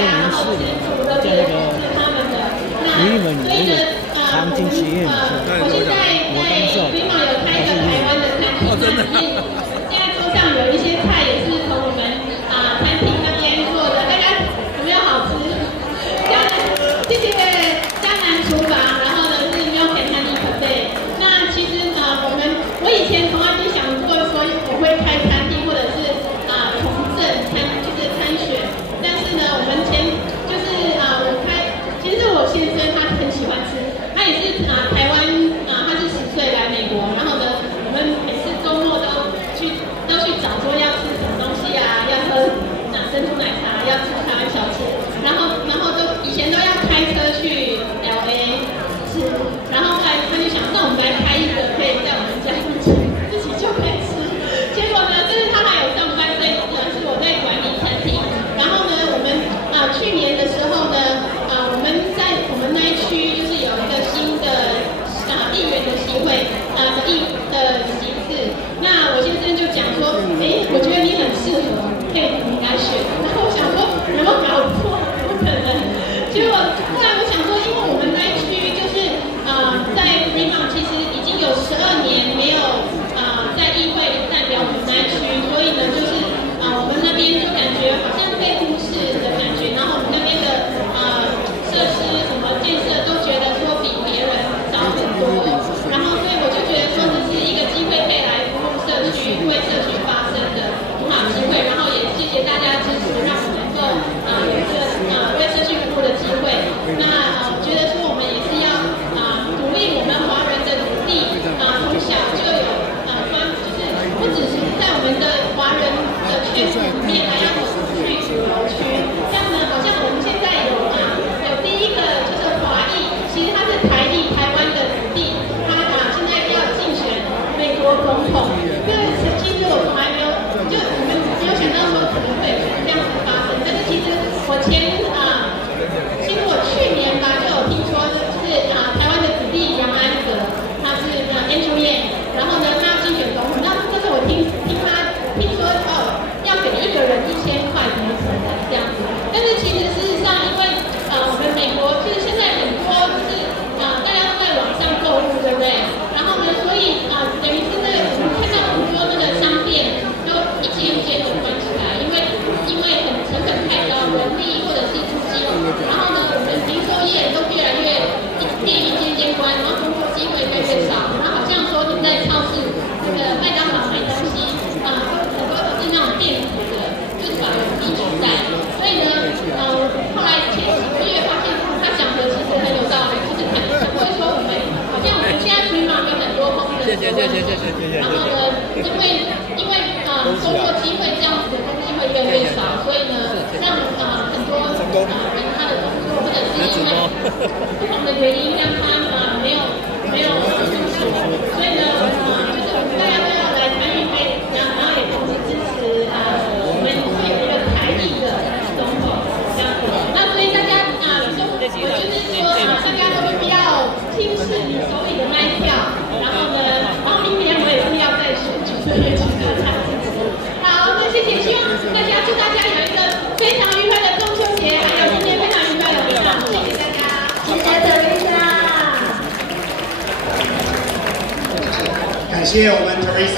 然后是除了是他们的，那所以呢，我现在在北马有开一个台湾的餐厅，那现在桌上有一些菜也是从我们产品那边做的，大家有没有好吃？谢谢江南厨房，然后呢是 Milk and Honey Cafe。那其实我以前从来没想过说我会开餐厅，或者是从政就是参选。但是呢，我们就是其实我先生他很喜欢吃，他也是台湾他是10岁来美国，然后呢，我们每次周末都去找说要吃什么东西啊，要喝珍珠奶茶，要吃台湾小吃，然后以前都要开车去 LA 吃，然后后来他就想，那我们来开一个可以在我们家附近自己就可以吃。结果呢，就是他还有上班，所以是我在管理餐厅。然后呢，我们去年的时候呢，我们在我们那一区就是有一个新的议员的席会的席次。那我先生就讲说，我觉得你很适合，可以你来选。然后我想说，有没有搞错？不可能。结果后来我想说，因为我们那一区就是在 Fremont 其实已经有12年没有在议会代表我们那一区，所以呢就是我们那边就感觉好像被忽视的感觉，然后我们那边的设施什么建设都觉得说比别人少很多，然后所以我就觉得说这是一个机会可以来服务社区，为社区发声的很好机会，然后也谢谢大家支持，让我能够有一个为社区服务的机会。那我觉得说我们也是要鼓励我们华人的子弟从小就有就是不只是在我们的华人的圈子里面，还要走出去主流区。这样呢，好像我们现在有第一个就是华裔，其实他是台湾的子弟，他现在要竞选美国总统。其实我从来没有，就我们没有想到说可能会有这样子发生。但是其实我去年吧就有听说，就是台湾的子弟杨安泽，他是Andrew Yang， 然后呢他要竞选总统，那这是我听说要给一个人1000块怎么可能这样子？但是其实事实上，因为我们美国就是现在很多就是大家都在网上购物，对不对？然后呢，所以等于是我们看到很多那个商店都一间一间的关起来，因为成本太高，人力或者是资金，然后呢，我们零售业都越来越店一间间关，然后工作机会越来越少，然后好像说你在超市那个麦当劳买东西很多都是那种电子的，就是把人力取代。所以呢，后来前几个月发现他讲的其实很有道理，就是才会说我们好像我们现在Fremont有很多工人，谢谢。然后呢，因为工作机会这样子的工机会越来越少，所以呢，让很多人他的工作或者是因为不同的原因让他没有支持，所以呢，就是我们大家都要来参与然后也同时支持我们会有一个台裔的总统这样子。那所以大家我就是说大家都不要轻视你手里的那一票，然后明年我也是要再选举，所以请大家支持。好，那谢谢，希望祝大家有一个非常愉快的中秋节，还有今天非常愉快的晚上，谢谢大家，谢谢Teresa。感谢我们 Teresa。